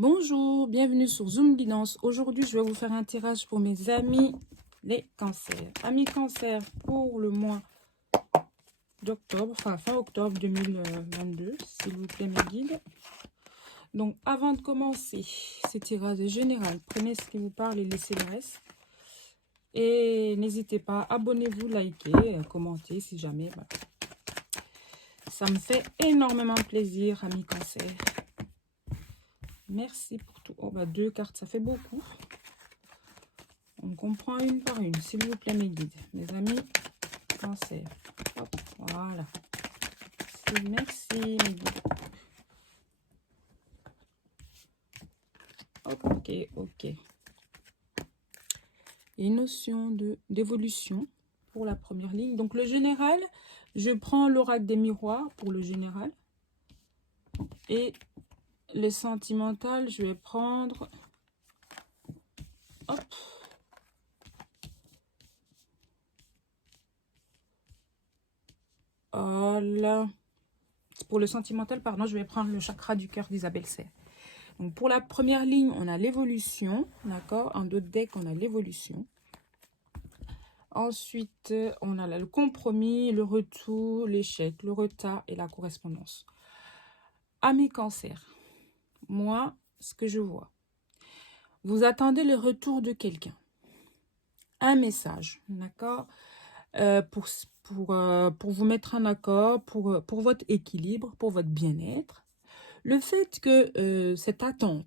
Bonjour, bienvenue sur Zoom Guidance. Aujourd'hui, je vais vous faire un tirage pour mes amis les cancers. Amis cancer pour le mois d'octobre, enfin fin octobre 2022, s'il vous plaît mes guides. Donc avant de commencer ces tirages généraux, prenez ce qui vous parle et laissez le reste. Et n'hésitez pas, abonnez-vous, likez, commentez si jamais. Voilà. Ça me fait énormément plaisir, amis cancer. Merci pour tout. Oh, bah, 2 cartes, ça fait beaucoup. On comprend une par une, s'il vous plaît, mes guides. Mes amis, cancer. Hop, voilà. Merci, mes guides. Ok, ok. Et notion d'évolution pour la première ligne. Donc, le général, je prends l'oracle des miroirs pour le général. Et le sentimental, je vais prendre... Hop. Voilà. Pour le sentimental, pardon, je vais prendre le chakra du cœur d'Isabelle Serre. Donc, pour la première ligne, on a l'évolution, d'accord? En d'autres decks, on a l'évolution. Ensuite, on a là le compromis, le retour, l'échec, le retard et la correspondance. Amis cancer, moi, ce que je vois, vous attendez le retour de quelqu'un. Un message, d'accord? Pour vous mettre en accord, pour votre équilibre, pour votre bien-être. Le fait que cette attente,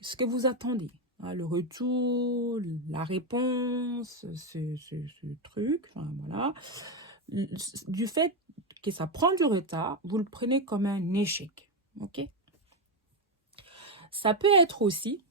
ce que vous attendez, hein, le retour, la réponse, ce truc, enfin, voilà, du fait que ça prend du retard, vous le prenez comme un échec, ok? Ça peut être aussi,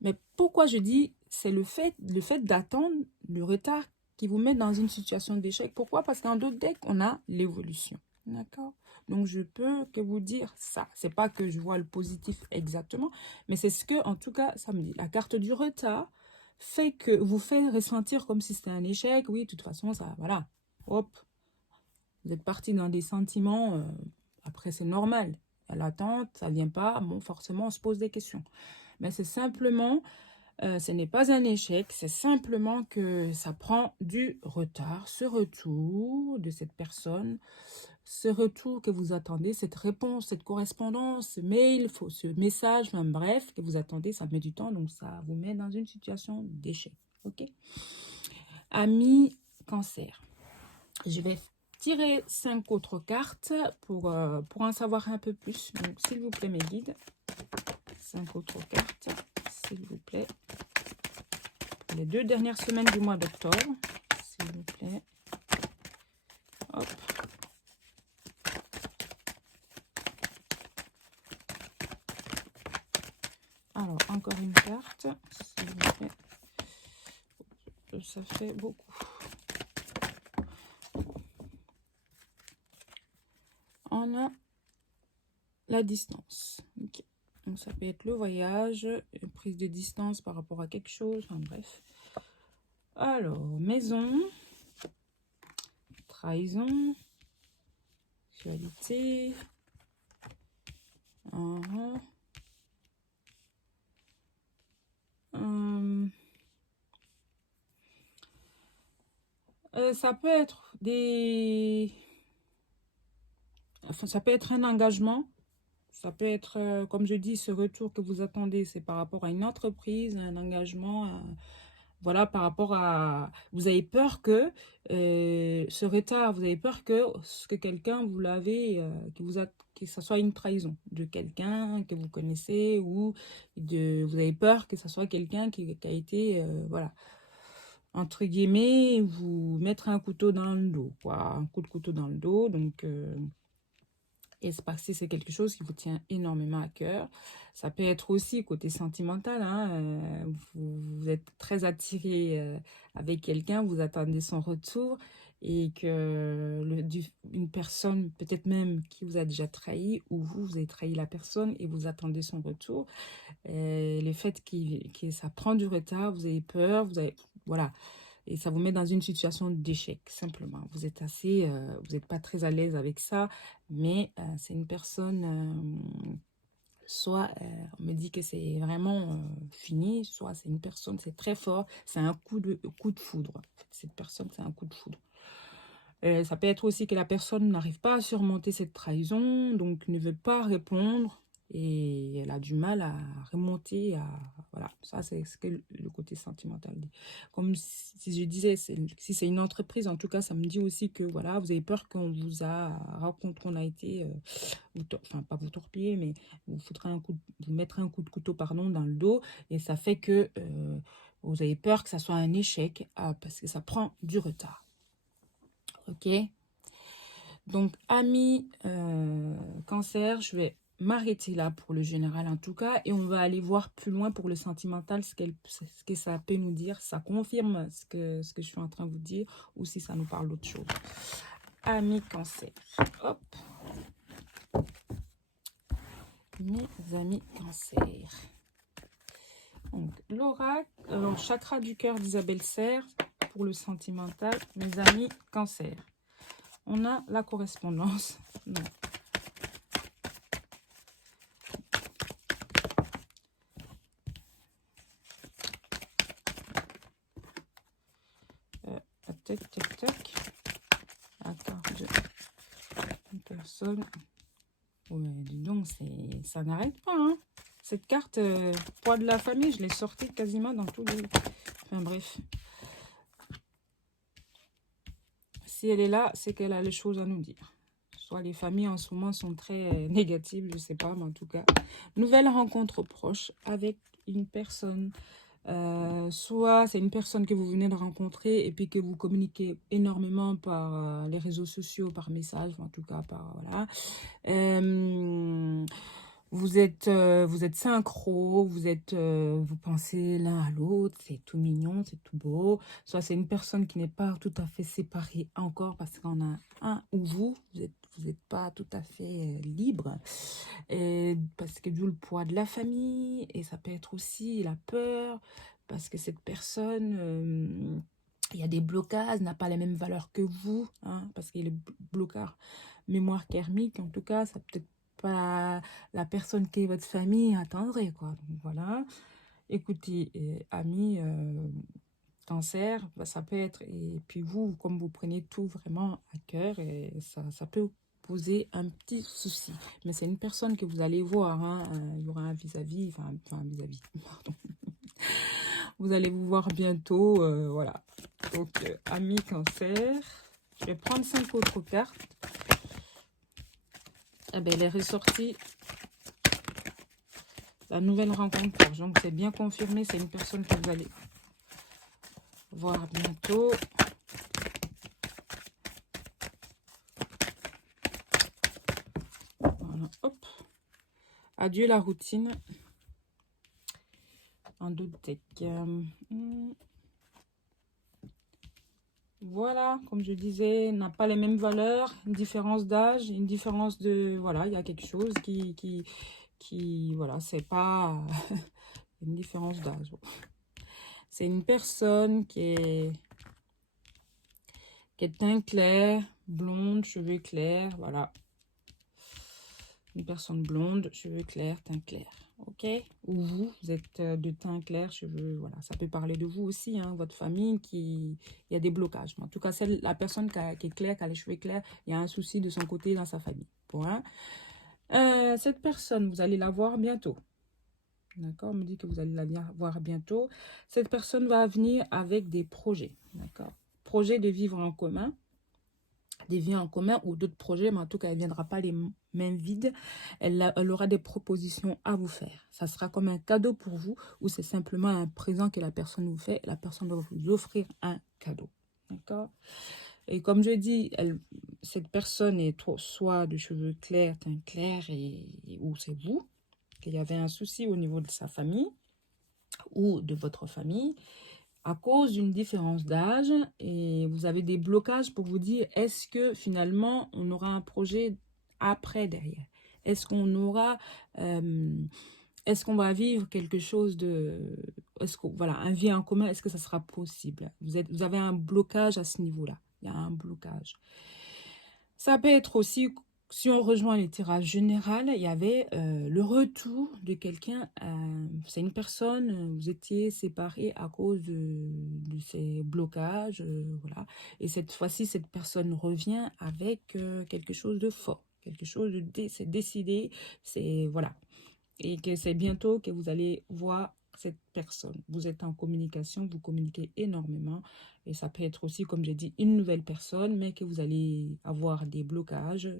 mais pourquoi je dis, c'est le fait d'attendre le retard qui vous met dans une situation d'échec. Pourquoi? Parce qu'en d'autres decks, on a l'évolution. D'accord? Donc, je peux que vous dire ça. C'est pas que je vois le positif exactement, mais c'est ce que, en tout cas, ça me dit. La carte du retard fait que vous fait ressentir comme si c'était un échec. Oui, de toute façon, ça, voilà. Hop. Vous êtes parti dans des sentiments. Après, c'est normal. À l'attente, ça vient pas. Bon, forcément, on se pose des questions. Mais c'est simplement... ce n'est pas un échec, c'est simplement que ça prend du retard, ce retour de cette personne, ce retour que vous attendez, cette réponse, cette correspondance, ce mail, ce message, enfin bref, que vous attendez, ça met du temps, donc ça vous met dans une situation d'échec. Ok? Amis cancer, je vais tirer 5 autres cartes pour en savoir un peu plus. Donc, s'il vous plaît, mes guides, 5 autres cartes, s'il vous plaît. Les 2 dernières semaines du mois d'octobre, s'il vous plaît. Hop. Alors, encore une carte, s'il vous plaît. Ça fait beaucoup. On a la distance. Okay. Donc, ça peut être le voyage, une prise de distance par rapport à quelque chose, enfin bref. Alors, maison, trahison, sexualité. Ça peut être enfin, ça peut être un engagement. Ça peut être, comme je dis, ce retour que vous attendez, c'est par rapport à une entreprise, un engagement, voilà, par rapport à... Vous avez peur que ce retard, vous avez peur que quelqu'un vous l'avez, que ça soit une trahison de quelqu'un que vous connaissez ou vous avez peur que ça soit quelqu'un qui a été, voilà, entre guillemets, vous mettre un couteau dans le dos, quoi, un coup de couteau dans le dos, donc... Et c'est quelque chose qui vous tient énormément à cœur. Ça peut être aussi côté sentimental. Hein, vous êtes très attiré avec quelqu'un, vous attendez son retour et que une personne, peut-être même qui vous a déjà trahi ou vous avez trahi la personne et vous attendez son retour. Le fait que ça prend du retard, vous avez peur, voilà. Et ça vous met dans une situation d'échec, simplement. Vous êtes vous n'êtes pas très à l'aise avec ça, mais c'est une personne, Soit on me dit que c'est vraiment fini, soit c'est une personne, c'est très fort, c'est un coup de foudre. En fait, cette personne, c'est un coup de foudre. Ça peut être aussi que la personne n'arrive pas à surmonter cette trahison, donc ne veut pas répondre et elle a du mal à remonter. Voilà, ça c'est ce que le côté sentimental dit. Comme si je disais, si c'est une entreprise, en tout cas, ça me dit aussi que voilà, vous avez peur qu'on vous a raconté qu'on a été, enfin pas vous torpiller, mais vous vous mettrez un coup de couteau pardon, dans le dos et ça fait que vous avez peur que ça soit un échec parce que ça prend du retard. Ok, donc amis cancer, je vais m'arrêter là pour le général en tout cas et on va aller voir plus loin pour le sentimental ce que ça peut nous dire, ça confirme ce que je suis en train de vous dire ou si ça nous parle d'autre chose. Amis cancer, hop, mes amis cancer. Donc l'oracle, chakra du cœur d'Isabelle Serre pour le sentimental, mes amis cancer. On a la correspondance. Non. Tac, tac, tac. Attends, une personne. Ouais, dis donc, ça n'arrête pas, hein. Cette carte, poids de la famille, je l'ai sortie quasiment dans tous les... Enfin bref. Si elle est là, c'est qu'elle a les choses à nous dire. Soit les familles en ce moment sont très négatives, je sais pas, mais en tout cas. Nouvelle rencontre proche avec une personne. Soit c'est une personne que vous venez de rencontrer et puis que vous communiquez énormément par les réseaux sociaux, par message, en tout cas par voilà. Vous êtes synchro, vous pensez l'un à l'autre, c'est tout mignon, c'est tout beau. Soit c'est une personne qui n'est pas tout à fait séparée encore parce qu'on a un ou vous êtes pas tout à fait libre. Et parce que d'où le poids de la famille et ça peut être aussi la peur parce que cette personne... il y a des blocages, n'a pas les mêmes valeurs que vous, hein, parce qu'il y a le blocage mémoire karmique, en tout cas, ça peut-être pas la personne qui est votre famille attendrait, quoi. Donc voilà. Écoutez, amis, cancer, bah, ça peut être, et puis vous, comme vous prenez tout vraiment à cœur, et ça peut poser un petit souci. Mais c'est une personne que vous allez voir, hein, il y aura un vis-à-vis, enfin un vis-à-vis, pardon. Vous allez vous voir bientôt, voilà. Donc, amis cancer, je vais prendre 5 autres cartes. Eh ben, elle est ressortie la nouvelle rencontre. Donc, c'est bien confirmé. C'est une personne que vous allez voir bientôt. Voilà, hop. Adieu la routine. Un d'autres decks. Voilà, comme je disais, n'a pas les mêmes valeurs, une différence d'âge, une différence de... Voilà, il y a quelque chose qui voilà, c'est pas une différence d'âge. C'est une personne qui est teint clair, blonde, cheveux clairs, voilà. Une personne blonde, cheveux clairs, teint clair, ok? Ou vous êtes de teint clair, cheveux, voilà. Ça peut parler de vous aussi, hein, votre famille, il y a des blocages. Mais en tout cas, la personne qui est claire, qui a les cheveux clairs, il y a un souci de son côté dans sa famille. Point. Cette personne, vous allez la voir bientôt. D'accord, on me dit que vous allez la voir bientôt. Cette personne va venir avec des projets. D'accord, projet de vivre en commun, des vies en commun ou d'autres projets, mais en tout cas, elle ne viendra pas les mains vides. Elle aura des propositions à vous faire. Ça sera comme un cadeau pour vous ou c'est simplement un présent que la personne vous fait. La personne va vous offrir un cadeau. D'accord. Et comme je dis, cette personne est soit de cheveux clairs, teint clair, ou c'est vous, qu'il y avait un souci au niveau de sa famille ou de votre famille à cause d'une différence d'âge et vous avez des blocages pour vous dire est-ce que finalement on aura un projet après derrière, est-ce qu'on aura est-ce qu'on va vivre quelque chose de est-ce que voilà un vie en commun, est-ce que ça sera possible, vous avez un blocage à ce niveau là, il y a un blocage. Ça peut être aussi Si on rejoint les tirages généraux, il y avait le retour de quelqu'un. C'est une personne, vous étiez séparés à cause de ces blocages. Voilà. Et cette fois-ci, cette personne revient avec quelque chose de fort. Quelque chose de c'est décidé. C'est voilà. Et que c'est bientôt que vous allez voir cette personne. Vous êtes en communication, vous communiquez énormément. Et ça peut être aussi, comme j'ai dit, une nouvelle personne, mais que vous allez avoir des blocages.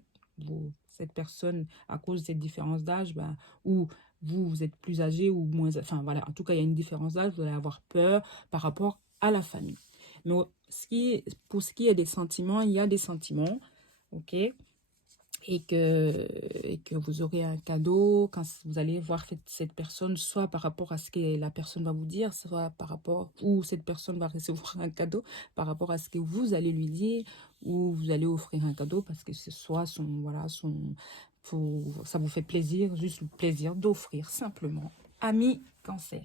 Cette personne, à cause de cette différence d'âge, ben, ou vous êtes plus âgé ou moins... Enfin, voilà, en tout cas, il y a une différence d'âge. Vous allez avoir peur par rapport à la famille. Mais pour ce qui est des sentiments, il y a des sentiments, ok? Et que vous aurez un cadeau quand vous allez voir cette personne, soit par rapport à ce que la personne va vous dire, soit par rapport, ou cette personne va recevoir un cadeau par rapport à ce que vous allez lui dire, ou vous allez offrir un cadeau parce que ce soit voilà, ça vous fait plaisir, juste le plaisir d'offrir simplement. Ami Cancer.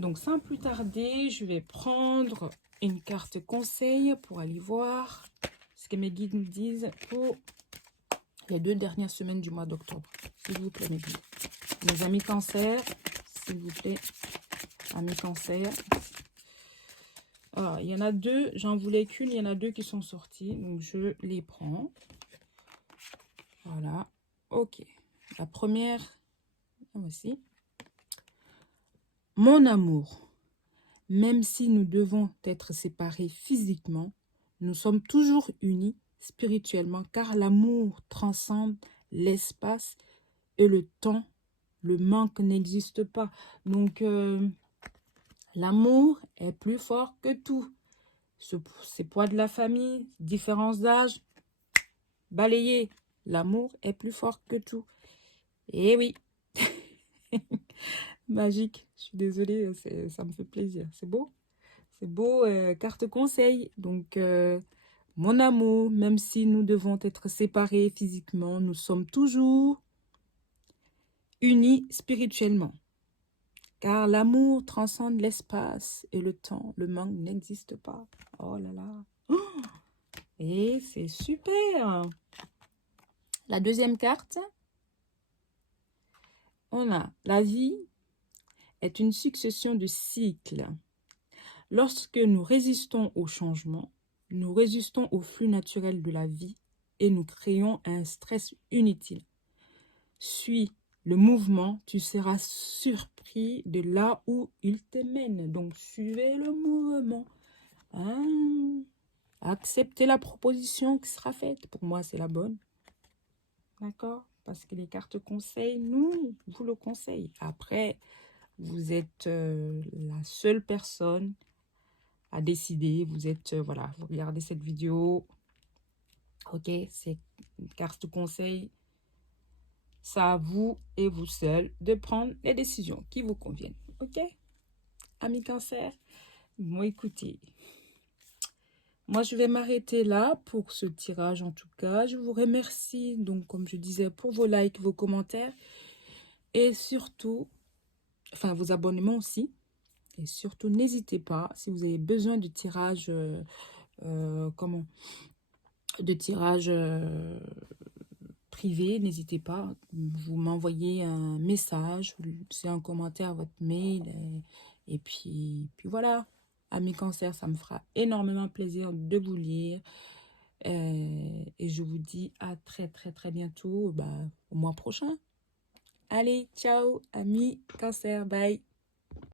Donc sans plus tarder, je vais prendre une carte conseil pour aller voir ce que mes guides nous disent pour les 2 dernières semaines du mois d'octobre. S'il vous plaît, mes amis Cancer, s'il vous plaît, amis Cancer. Alors, il y en a 2, j'en voulais qu'une, il y en a 2 qui sont sortis, donc je les prends. Voilà, ok. La première, voici. Mon amour, même si nous devons être séparés physiquement, nous sommes toujours unis spirituellement, car l'amour transcende l'espace et le temps. Le manque n'existe pas. Donc, l'amour est plus fort que tout. Ces poids de la famille, différence d'âge, balayé. L'amour est plus fort que tout. Eh oui. Magique. Je suis désolée, ça me fait plaisir. C'est beau. C'est beau, carte conseil. Donc, mon amour, même si nous devons être séparés physiquement, nous sommes toujours unis spirituellement. Car l'amour transcende l'espace et le temps. Le manque n'existe pas. Oh là là. Oh, et c'est super. La deuxième carte. On a la vie est une succession de cycles. Lorsque nous résistons au changement, nous résistons au flux naturel de la vie et nous créons un stress inutile. Suis le mouvement, tu seras surpris de là où il te mène. Donc, suivez le mouvement. Hein? Acceptez la proposition qui sera faite. Pour moi, c'est la bonne. D'accord? Parce que les cartes conseils, nous, vous le conseillent. Après, vous êtes la seule personne à décider. Vous êtes, voilà, vous regardez cette vidéo. Ok, c'est une carte conseil. C'est à vous et vous seul de prendre les décisions qui vous conviennent. Ok? Amis Cancer, bon, écoutez, moi je vais m'arrêter là pour ce tirage en tout cas. Je vous remercie, donc comme je disais, pour vos likes, vos commentaires et surtout, enfin vos abonnements aussi. Et surtout, n'hésitez pas, si vous avez besoin de tirage, de tirage privé, n'hésitez pas, vous m'envoyez un message, c'est un commentaire, votre mail, et puis voilà. Amis Cancer, ça me fera énormément plaisir de vous lire. Et je vous dis à très bientôt, au mois prochain. Allez, ciao, amis Cancer, bye.